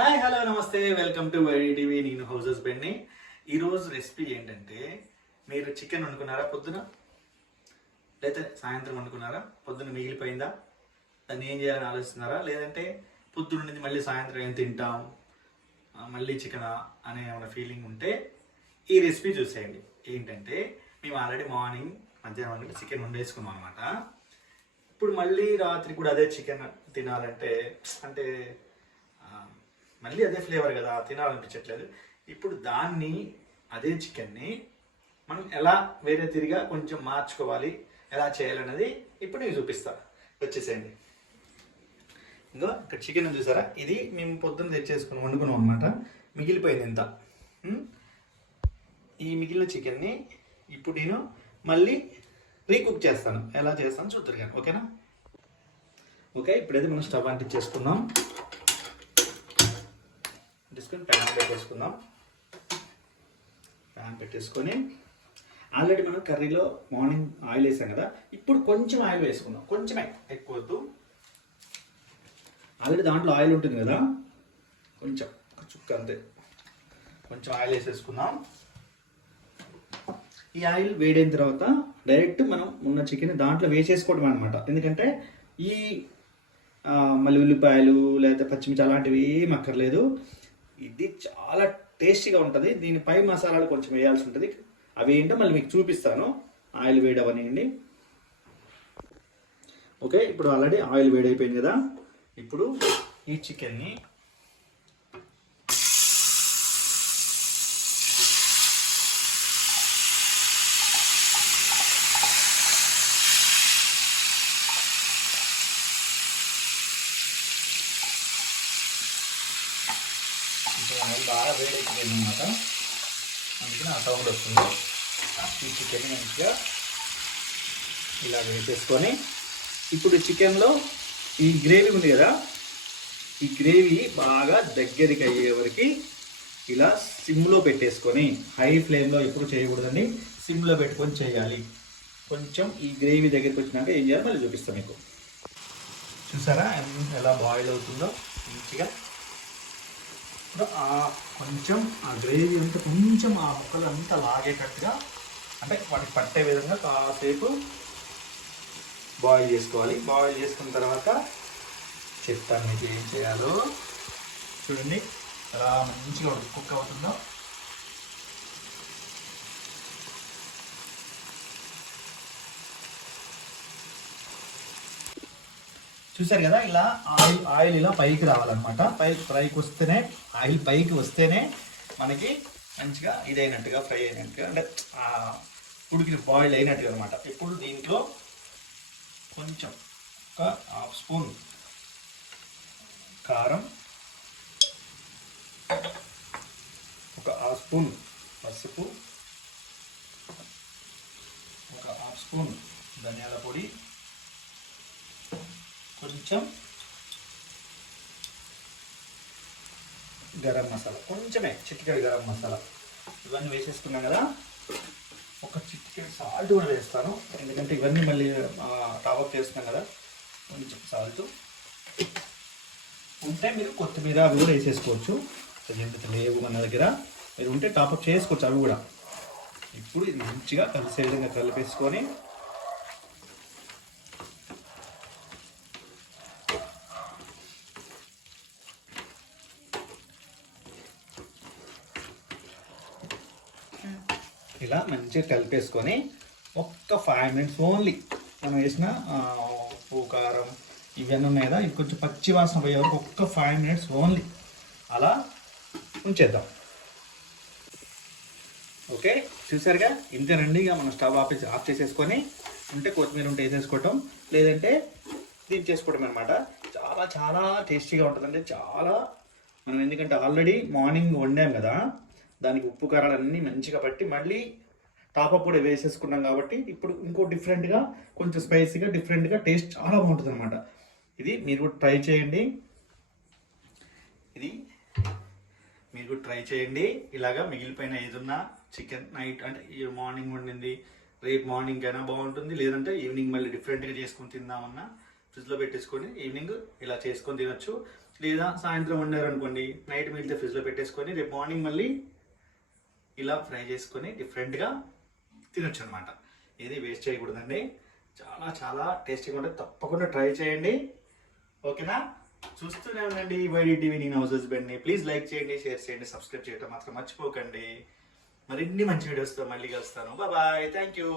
Hi hello namaste. Welcome to YTV నేను houses హస్బెండ్ని ఈరోజు రెసిపీ ఏంటంటే మీరు చికెన్ వండుకున్నారా పొద్దున? లేదా సాయంత్రం వండుకున్నారా? పొద్దున మిగిలిపోయిందా? దాన్ని ఏం చేయాలని ఆలోచిస్తున్నారా? లేదంటే పొద్దున్న నుండి మళ్ళీ సాయంత్రం ఏం తింటాం? మళ్ళీ చికెనా అనే ఏమైనా ఫీలింగ్ ఉంటే ఈ రెసిపీ చూసేయండి. ఏంటంటే మేము ఆల్రెడీ మార్నింగ్ మధ్యాహ్నం వండి చికెన్ వండేసుకున్నాం అనమాట ఇప్పుడు మళ్ళీ రాత్రి కూడా అదే చికెన్ తినాలంటే అంటే మళ్ళీ అదే ఫ్లేవర్ కదా తినాలనిపించట్లేదు. ఇప్పుడు దాన్ని అదే చికెన్ని మనం ఎలా వేరే తిరిగా కొంచెం మార్చుకోవాలి ఎలా చేయాలన్నది ఇప్పుడు నేను చూపిస్తాను వచ్చేసేయండి. ఇంకో ఇక్కడ చికెన్ చూసారా? ఇది మేము పొద్దున్న తెచ్చేసుకుని వండుకున్నాం అనమాట మిగిలిపోయింది ఇంత. ఈ మిగిలిన చికెన్ని ఇప్పుడు నేను మళ్ళీ రీకుక్ చేస్తాను. ఎలా చేస్తాను చూద్దరు కానీ ఓకేనా? ఓకే ఇప్పుడైతే మనం స్టవ్ అంటించేసుకుందాం అంటించుకొని ప్యాన్ పెట్టేసుకుందాం. ప్యాన్ పెట్టేసుకొని ఆల్రెడీ మనం కర్రీలో మార్నింగ్ ఆయిల్ వేసాం కదా ఇప్పుడు కొంచెం ఆయిల్ వేసుకుందాం. కొంచెమే ఎక్కువ వద్దు. ఆల్రెడీ దాంట్లో ఆయిల్ ఉంటుంది కదా కొంచెం చుక్క అంతే. కొంచెం ఆయిల్ వేసేసుకుందాం. ఈ ఆయిల్ వేడైన తర్వాత డైరెక్ట్ మనం ఉన్న చికెన్ దాంట్లో వేసేసుకోవడం అనమాట ఎందుకంటే ఈ మళ్ళీ ఉల్లిపాయలు లేకపోతే పచ్చిమిర్చి అలాంటివి ఏం అక్కర్లేదు. ఇది చాలా టేస్టీగా ఉంటుంది. దీనిపై మసాలాలు కొంచెం వేయాల్సి ఉంటుంది. అవి ఏంటో మళ్ళీ మీకు చూపిస్తాను. ఆయిల్ వేడి అవనియండి ఓకే ఇప్పుడు ఆల్రెడీ ఆయిల్ వేడైపోయింది కదా. ఇప్పుడు ఈ చికెన్ని ఇప్పుడు ఆయిల్ బాగా వేడెక్కిపోయింది అనమాట అందుకని ఆ సౌండ్ వస్తుంది. ఈ చికెన్ మంచిగా ఇలా వేసేసుకొని ఇప్పుడు చికెన్లో ఈ గ్రేవీ ఉంది కదా ఈ గ్రేవీ బాగా దగ్గరికి అయ్యే వరకు ఇలా సిమ్లో పెట్టేసుకొని హై ఫ్లేమ్లో ఎప్పుడు చేయకూడదండి సిమ్లో పెట్టుకొని చేయాలి. కొంచెం ఈ గ్రేవీ దగ్గరికి వచ్చినాక ఏం చేయాలి? మళ్ళీ చూపిస్తాను మీకు. చూసారా ఎంత- ఎలా బాయిల్ అవుతుందో మంచిగా ఇప్పుడు ఆ కొంచెం ఆ గ్రేవీ అంతా కొంచెం ఆ ముక్కలు అంతా లాగేటట్టుగా అంటే వాటికి పట్టే విధంగా కాసేపు బాయిల్ చేసుకోవాలి. బాయిల్ చేసుకున్న తర్వాత చెప్తాను మీకు ఏం చేయాలో చూడండి. ఎలా మంచిగా కుక్ అవుతుందో. చూసారు కదా ఇలా ఆయిల్ ఆయిల్ ఇలా పైకి రావాలన్నమాట. పై పైకి వస్తేనే ఆయిల్ పైకి వస్తేనే మనకి మంచిగా ఇదైనట్టుగా ఫ్రై అయినట్టుగా అంటే ఉడికి బాయిల్ అయినట్టుగా అనమాట ఇప్పుడు దీంట్లో కొంచెం ఒక హాఫ్ స్పూన్ కారం ఒక హాఫ్ స్పూన్ పసుపు ఒక హాఫ్ స్పూన్ ధనియాల పొడి కొంచెం గరం మసాలా కొంచెమే చిటికెడు గరం మసాలా. ఇవన్నీ వేసేసుకున్నాం కదా. ఒక చిటికెడు సాల్ట్ కూడా వేస్తాను. ఎందుకంటే ఇవన్నీ మళ్ళీ టాపప్ చేస్తున్నాం కదా. కొంచెం సాల్ట్. ఉంటే మీరు కొత్తిమీర అవి కూడా వేసేసుకోవచ్చు. ఎంత లేవు మన దగ్గర. మీరు ఉంటే టాపప్ చేసుకోవచ్చు అవి కూడా. ఇప్పుడు ఇది మంచిగా కలిసే విధంగా కలిపేసుకొని ఇలా మంచిగా కలిపేసుకొని ఒక్క ఫైవ్ మినిట్స్ ఓన్లీ మనం వేసిన ఉప్పు కారం ఇవన్నీ ఉన్నాయి కదా ఇవి కొంచెం పచ్చి వాసన పోయే వరకు ఒక్క ఫైవ్ మినిట్స్ ఓన్లీ అలా ఉంచేద్దాం. ఓకే చూసారుగా? ఇంతేనండి ఇక మనం స్టవ్ ఆఫ్ ఆఫ్ చేసేసుకొని ఉంటే కొత్తిమీర ఉంటే వేసేసుకోవటం లేదంటే దించేసుకోవడం అనమాట చాలా చాలా టేస్టీగా ఉంటుందండి. చాలా మనం ఎందుకంటే ఆల్రెడీ మార్నింగ్ వండాం కదా దానికి ఉప్పు కారాలు అన్నీ మంచిగా పట్టి మళ్ళీ టాపప్ కూడా వేసేసుకున్నాం కాబట్టి ఇప్పుడు ఇంకో డిఫరెంట్గా కొంచెం స్పైసీగా డిఫరెంట్గా టేస్ట్ చాలా బాగుంటుంది అనమాట ఇది మీరు కూడా ట్రై చేయండి. ఇది మీరు కూడా ట్రై చేయండి. ఇలాగా మిగిలిపోయిన ఏదన్నా చికెన్ నైట్ అంటే ఈ మార్నింగ్ వండింది రేపు మార్నింగ్ అయినా బాగుంటుంది. లేదంటే ఈవినింగ్ మళ్ళీ డిఫరెంట్గా చేసుకొని తిందామన్నా ఫ్రిడ్జ్లో పెట్టేసుకొని ఈవినింగ్ ఇలా చేసుకొని తినొచ్చు. లేదా సాయంత్రం వండారనుకోండి నైట్ మిగిలితే ఫ్రిడ్జ్లో పెట్టేసుకొని రేపు మార్నింగ్ మళ్ళీ ఇలా ఫ్రై చేసుకొని డిఫరెంట్గా తినొచ్చు అనమాట ఏది వేస్ట్ చేయకూడదండి. చాలా చాలా టేస్టీగా ఉంటుంది. తప్పకుండా ట్రై చేయండి. ఓకేనా? చూస్తూనే ఉండండి వైడి టీవీ నేను హౌస్ హస్బెండ్ని. ప్లీజ్ లైక్ చేయండి షేర్ చేయండి సబ్స్క్రైబ్ చేయడం మాత్రం మర్చిపోకండి. మరిన్ని మంచి వీడియోస్తో మళ్ళీ కలుస్తాను. Bye thank you